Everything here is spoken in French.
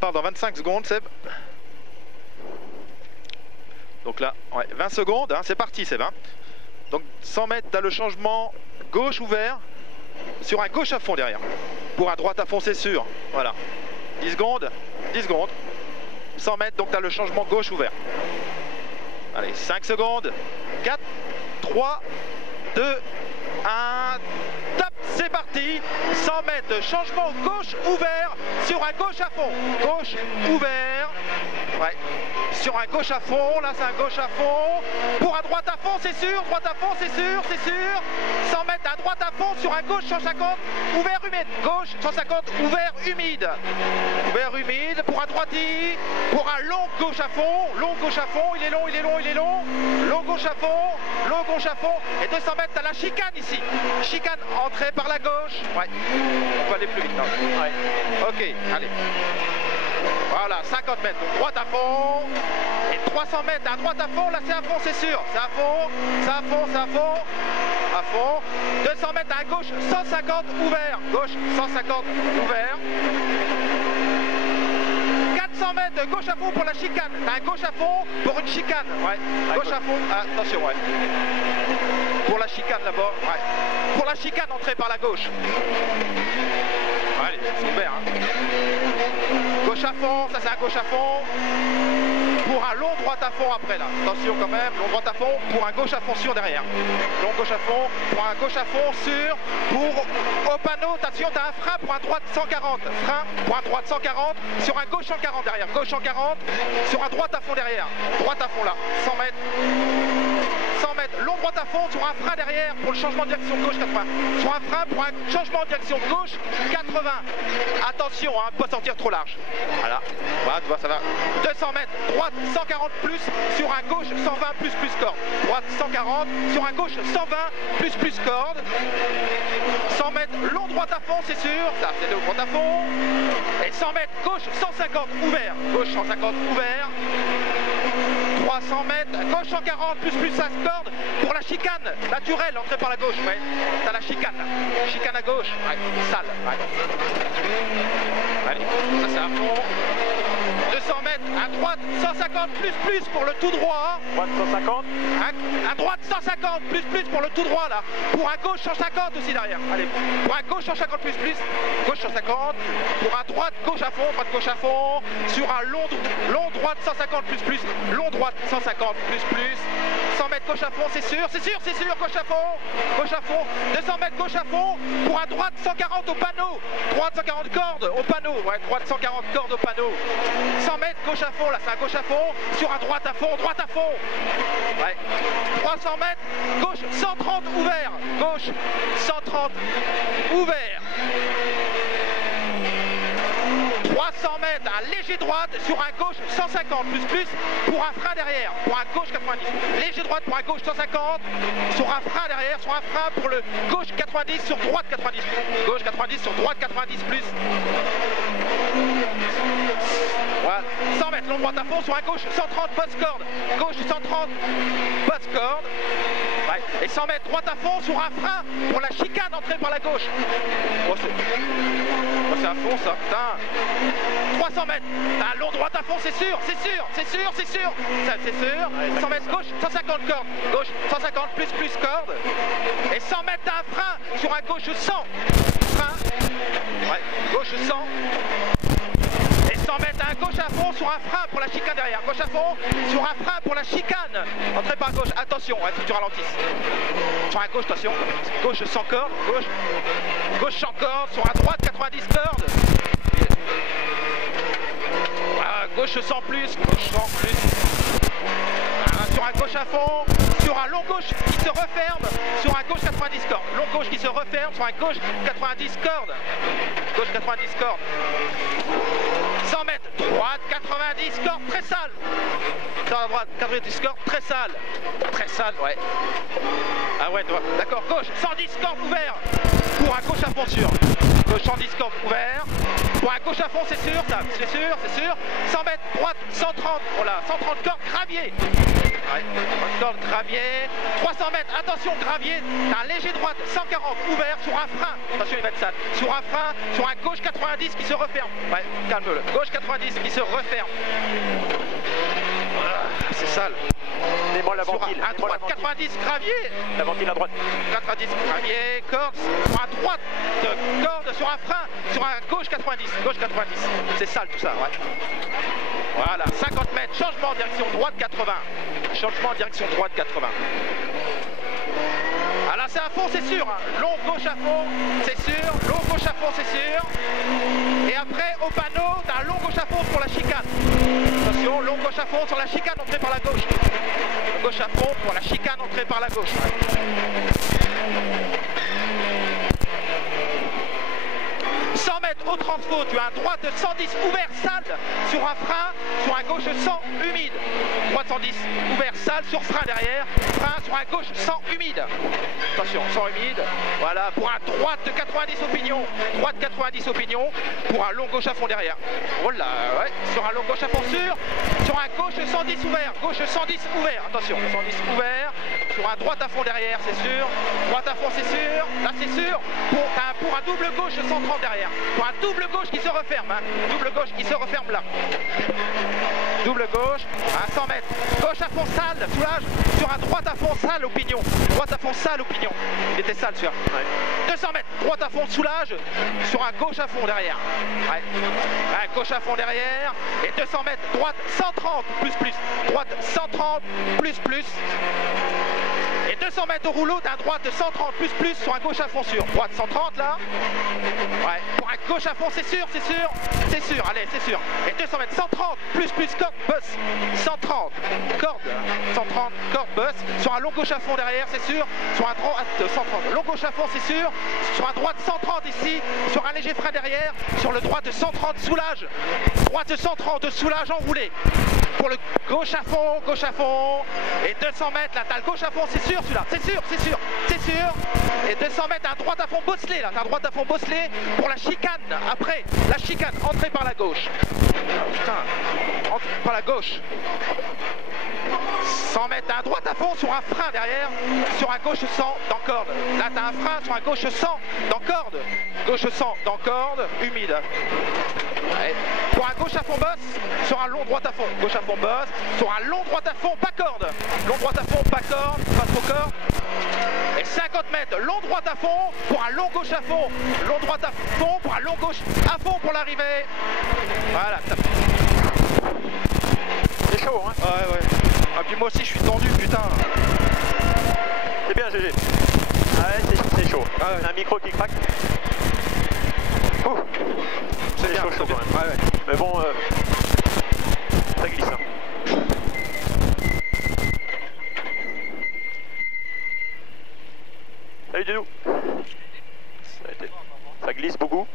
repart dans 25 secondes, Seb. Donc là, ouais, 20 secondes, hein, c'est parti Seb. Hein. Donc 100 mètres, tu as le changement gauche ouvert sur un gauche à fond derrière. Pour un droite à fond, c'est sûr. Voilà. 10 secondes, 10 secondes. 100 mètres, donc tu as le changement gauche ouvert. Allez, 5 secondes. 4, 3, 2, 1. Top, c'est parti. 100 mètres, changement gauche ouvert sur un gauche à fond. Gauche ouvert. Ouais. Sur un gauche à fond, là c'est un gauche à fond. Pour un droite à fond, c'est sûr. Droite à fond, c'est sûr, c'est sûr. 100 mètres à droite à fond sur un gauche 150, ouvert humide. Gauche 150, ouvert humide. Ouvert humide pour un droiti. Pour un long gauche à fond. Long gauche à fond, il est long, il est long, il est long. Long gauche à fond, long gauche à fond. Et 200 mètres, t'as la chicane ici. Chicane, entrée par la gauche. Ouais, on peut aller plus vite. Hein. Ouais. Ok, allez. Voilà, 50 mètres, donc droite à fond. Et 300 mètres à droite à fond, là c'est à fond, c'est sûr. C'est à fond, c'est à fond, c'est à fond. À fond. 200 mètres à gauche, 150 ouvert. Gauche, 150 ouvert. 400 mètres, gauche à fond pour la chicane. T'as un gauche à fond pour une chicane. Ouais, gauche à fond. Ah, attention, ouais. Pour la chicane là-bas, ouais. Pour la chicane, entrée par la gauche. Allez, c'est ouvert. Hein. Gauche à fond, ça c'est un gauche à fond. Pour un long droite à fond après là. Attention quand même, long droite à fond pour un gauche à fond sur derrière. Long gauche à fond, pour un gauche à fond sur. Pour au panneau, attention, t'as un frein pour un droite 140. Frein pour un droite 140 sur un gauche 140 derrière. Gauche 140 sur un droite à fond derrière. Droite à fond là, 100 mètres. 100 mètres, long droite à fond sur un frein derrière pour le changement de direction gauche 80. Sur un frein pour un changement de direction gauche 80. Attention, hein, pas sortir trop large. Voilà, voilà, tu vois, ça va. 200 mètres, droite 140 plus sur un gauche 120 plus corde. Droite 140 sur un gauche 120 plus corde. 100 mètres, long droite à fond, c'est sûr. Ça, c'est le droite à fond. Et 100 mètres, gauche 150 ouvert. Gauche 150 ouvert. 300 mètres, gauche 140 plus 16 cordes pour la chicane naturelle, entrée par la gauche. Ouais. T'as la chicane là. Chicane à gauche, ouais. Sale. Ouais. Allez, ça c'est à fond. 200 mètres, à droite 150 plus pour le tout droit. Droite 150. À droite 150 plus pour le tout droit là. Pour un gauche 150 aussi derrière. Allez, pour un gauche 150 plus. Gauche 150. Pour un droite gauche à fond, droite gauche à fond. Sur un long droite 150 plus. Long droite 150 plus. 100 mètres gauche à fond, c'est sûr, gauche à fond. Gauche à fond. 200 mètres gauche à fond. Pour un droite 140 au panneau. Droite 140 cordes au panneau. Ouais, droite 140 cordes au panneau. 100 mètres gauche à fond, là c'est un gauche à fond, sur un droite à fond. Ouais. 300 mètres, gauche 130 ouvert, gauche 130 ouvert. 300 mètres, un léger droite sur un gauche 150 plus pour un frein derrière, pour un gauche 90. Léger droite pour un gauche 150 sur un frein derrière, sur un frein pour le gauche 90 sur droite 90. Gauche 90 sur droite 90 plus. Voilà. 100 mètres, long droite à fond sur un gauche 130 post-corde. Gauche 130 post-corde. Ouais. Et 100 mètres, droite à fond sur un frein pour la chicane entrée par la gauche. Oh, c'est à fond ça, putain. 300 mètres, un long droite à fond, c'est sûr. Ça, c'est sûr. 100 mètres, gauche 150 cordes. Gauche 150 plus corde. Et 100 mètres, t'as un frein sur un gauche 100. Frein. Ouais, gauche 100. 100 mètres à gauche à fond sur un frein pour la chicane derrière. Gauche à fond sur un frein pour la chicane. Entrée par gauche. Attention, il faut que tu ralentisses. Sur un gauche, attention. Gauche 100 cordes. Gauche 100 cordes. Sur un droite 90 cordes. Gauche 100 plus. Gauche 100 plus. Sur un gauche à fond. Sur un long gauche qui se referme. Sur un gauche 90 cordes. Long gauche qui se referme. Sur un gauche 90 cordes. Gauche 90 cordes. 100 mètres, droite 90 cordes, très sale. Sur la droite 90 cordes, très sale. Très sale, ouais. Ah ouais, d'accord, gauche 110 cordes ouvert. Pour un gauche à fond sûr. Gauche 110 corde ouvert. Pour un gauche à fond, c'est sûr, ça, c'est sûr, c'est sûr. 100 mètres, droite, 130, voilà, 130 cordes, gravier. Ouais, corde, gravier. 300 mètres, attention, gravier. T'as un léger droite, 140, ouvert sur un frein. Attention, il va être sale. Sur un frein, sur un gauche 90 qui se referme. Ouais, calme-le. Gauche 90 qui se referme. C'est sale. Mets-moi la ventile. À droite, 90 gravier. La ventile à droite. 90 gravier, corde. Sur un droite, corde sur un frein. Sur un gauche 90. Gauche 90. C'est sale tout ça, ouais. Voilà, 50 mètres. Changement en direction droite 80. Changement en direction droite 80. Ah là, c'est à fond, c'est sûr. Hein. Long gauche à fond, c'est sûr. Long gauche à fond, c'est sûr. Et après, au panneau, t'as un long gauche à fond pour la chicane. Attention, long gauche à fond sur la chicane entrée par la gauche. Gauche à fond pour la chicane entrée par la gauche. 100 mètres au 30 faux, tu as un droite de 110 ouvert sale sur un frein, sur un gauche 100 humide. Droite 110 ouvert sale sur frein derrière, frein sur un gauche 100 humide. Attention, 100 humide, voilà, pour un droite de 90 au pignon, droite 90 au pignon, pour un long gauche à fond derrière. Voilà, ouais, sur un long gauche à fond sûr, sur un gauche 110 ouvert, gauche 110 ouvert, attention, 110 ouvert, sur un droite à fond derrière, c'est sûr, droite à fond c'est sûr, là c'est sûr, pour un double gauche 130 derrière. Pour un double gauche qui se referme, hein. Double gauche qui se referme là. Double gauche, à 100 mètres. Gauche à fond sale, soulage, sur un droite à fond sale au pignon. Droite à fond sale au pignon. Il était sale celui-là. Ouais. 200 mètres, droite à fond soulage, sur un gauche à fond derrière. Ouais. Un gauche à fond derrière. Et 200 mètres, droite 130 plus. Droite 130 plus. Et 200 mètres au rouleau, t'as un droite 130 plus sur un gauche à fond sûr. Droite 130 là. Ouais. Pour un gauche à fond, c'est sûr. Allez, c'est sûr. Et 200 mètres, 130 plus corde, boss. 130 corde, 130 corde, boss. Sur un long gauche à fond derrière, c'est sûr. Sur un droite 130. Long gauche à fond, c'est sûr. Sur un droite 130 ici. Sur un léger frein derrière. Sur le droite 130 soulage. Droite 130 soulage enroulé. Pour le gauche à fond. Et 200 mètres, là, t'as le gauche à fond, c'est sûr celui-là. C'est sûr. Et 200 mètres, t'as un droite à fond bosselé, là. T'as un droite à fond bosselé pour la chicane. Après, la chicane, entrée par la gauche. Putain, entrée par la gauche. 100 mètres, t'as un droite à fond sur un frein derrière, sur un gauche 100 dans corde. Là, t'as un frein sur un gauche 100 dans corde. Gauche 100 dans corde, humide. Ouais. Pour un gauche à fond boss, sur un long droite à fond. Gauche à fond boss, sur un long droite à fond, pas corde. Long droite à fond, pas corde, pas trop corde. Et 50 mètres, long droite à fond, pour un long gauche à fond. Long droite à fond, pour un long gauche à fond pour l'arrivée. Voilà, c'est chaud, hein. Ouais. Ah, puis moi aussi je suis tendu, putain. C'est bien, GG. Ah ouais, c'est chaud. Ah ouais. Un micro qui craque. C'est chaud quand même. Ouais. Mais bon, ça glisse. Hein. Salut Denou. Ça glisse beaucoup.